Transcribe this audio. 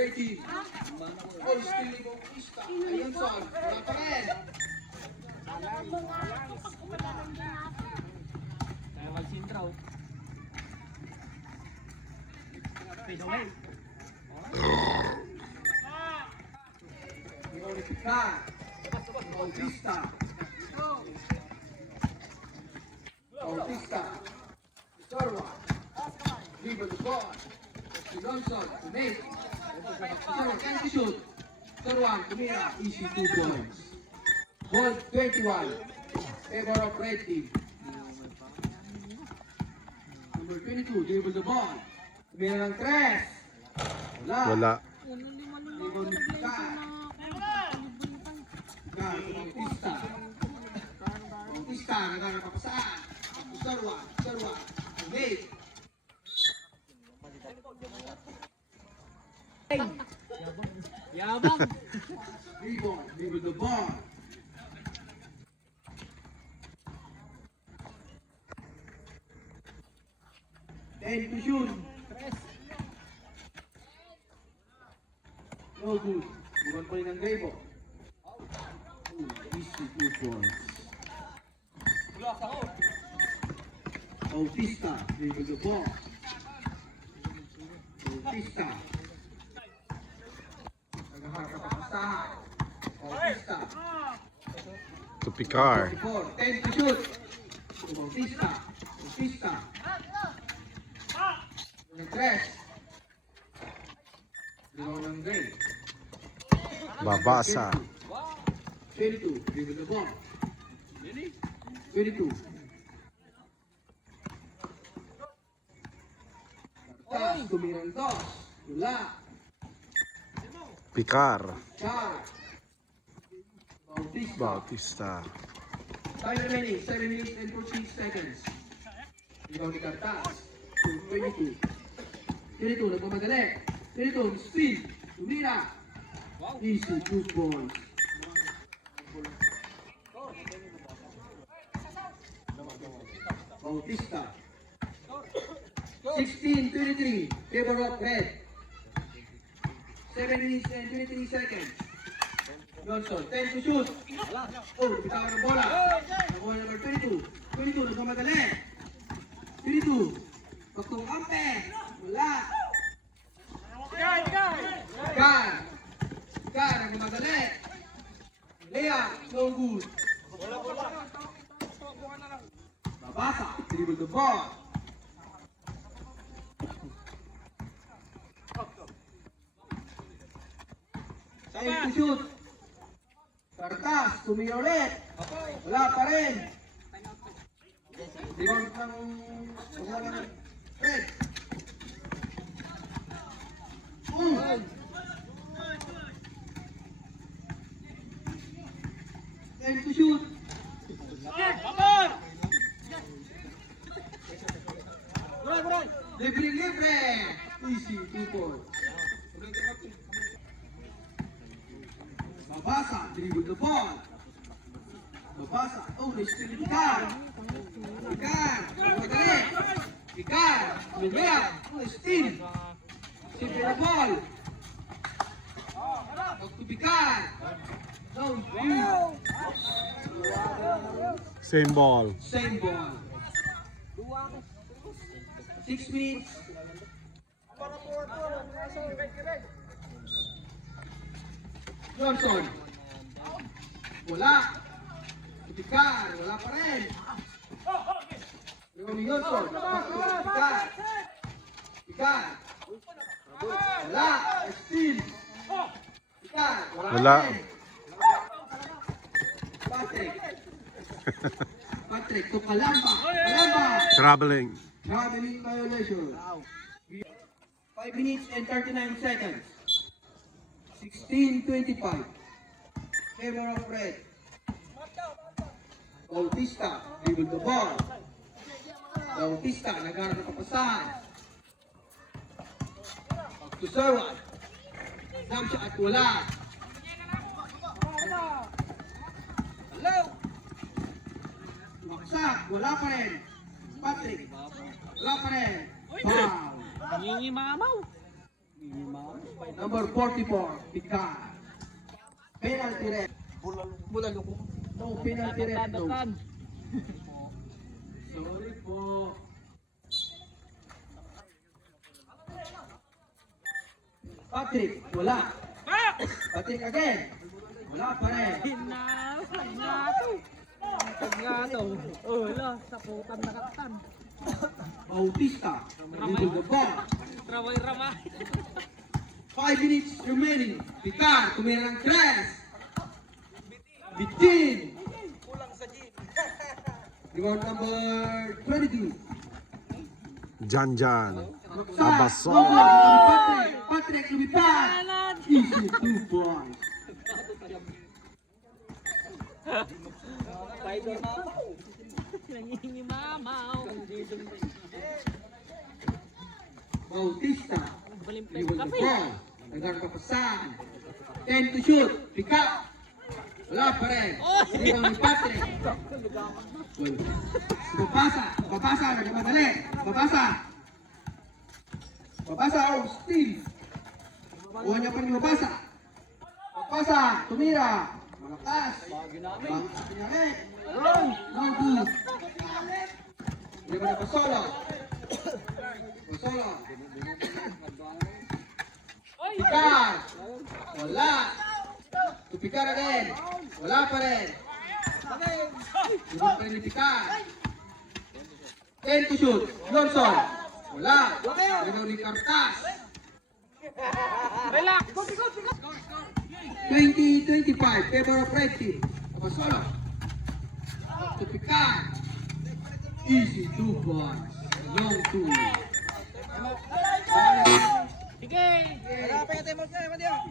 Ready. All still ni Bautista. Ayun son. Wala pa rin. Kaya mag-sintraw. Fade away. Veronica. Bautista. Bautista. Sarwa. Dribble the ball. Johnson to make. Sarwa can to shoot. Sarwa, tumira. Easy 2 points. Ball 21. Favor of red team. Number 22, dribble the ball. Tumira ng 3. Wala. Dribble ka. Bautista. Bautista, nagkakapasaan. Sarwa, Sarwa. Make. Yabang. Dribble the ball. Then to shoot. No good. Bukan pa rin ang Grebo. Easy 2 points. Bautista, dribble the ball. Bautista. Nagkakapasahan. Bautista. To Picar. 10 to shoot. Bautista. Bautista. Nag-press. Dilaw ng Gray. Babasa. 22. Dribble the ball. 22. Tapos, tumirang toss. Wala. Picar. Char. Bautista. Bautista. Time remaining. 7 minutes and 46 seconds. Ikaw ni Cartas. 22. 22. Nagmamadali. 22. Speed. Tumira. Easy 2 points. Bautista. 16-23. Favor of red. 7 minutes and 23 seconds. Johnson, 10 to shoot. Oh, bitawan ng bola. Ang bola number 22. 22, nagmamadali. 22. Pagtong ampe. Wala. Gar. Gar, nagmamadali. Lea, no good. Babasa, dribble the ball. Time to shoot. Cartas, tumira ulit. Wala pa rin. Rebound ng red. Time to shoot. Libre. Easy, 2 points. Babasa, dribble the ball. Babasa, oh, na-steal Picar. Picar, madali. Picar, Miguel, oh, steal. Simple the ball. Back to Picar. No, Same ball. same ball. 6 minutes. Johnson. Wala. Picar, wala pa rin. Ronnie Johnson. Picar. Picar. Wala. Steal. Picar. Wala. pa rin. Patrick. Patrick to Calamba. Calamba. Traveling. Traveling violation. 5 minutes and 39 seconds. 16-25. Favor of red. Bautista, dribble the ball. Bautista, nagharap ng kapasahan. Back to Sarwan. Jump shot at wala. Hello. Waksak, wala pa rin. Patrick, wala pa rin. Foul. Ngingimamaw. Ngingimamaw. Number 44, Picard. Penalty red. Bulalo ko. No, penalty red. No. Datan. Sorry po. Patrick, wala. Patrick again. Wala pa rin. Ngato. Ngato. Oh, wala. Saputan na katan. Bautista. Dribble the ball. Ramay-ramay. 5 minutes remaining. Picard, tumira ng 3. Bitin. Rebound number 22. Jan Jan. Maksa. Abasol. Patrick. Patrick, lumipad. Easy 2 points. Nangihingi mamaw. Bautista. Balimpay Dribble the kape. ball. Nagkakapasan. 10 to shoot. Picard. Wala pa rin. Rebound ni Patrick. Babasa. Babasa. Nagkamadali. Babasa. Babasa. Oh, steal. Kuha niya pa rin Babasa. Babasa. Tumira. Malakas. Pinalit. No good. Rebound na Pasolo. Pasolo. Picard. Wala. To Picard again. Wala pa rin. Rebound pa rin ni Picard. 10 to shoot. Johnson. Wala. Rebound ni Cartas. Relax. 20-25. Favor of Red Team. Pasolo. To Picard. Easy 2 points. Long 2. Sige. Wala pa yung timer na,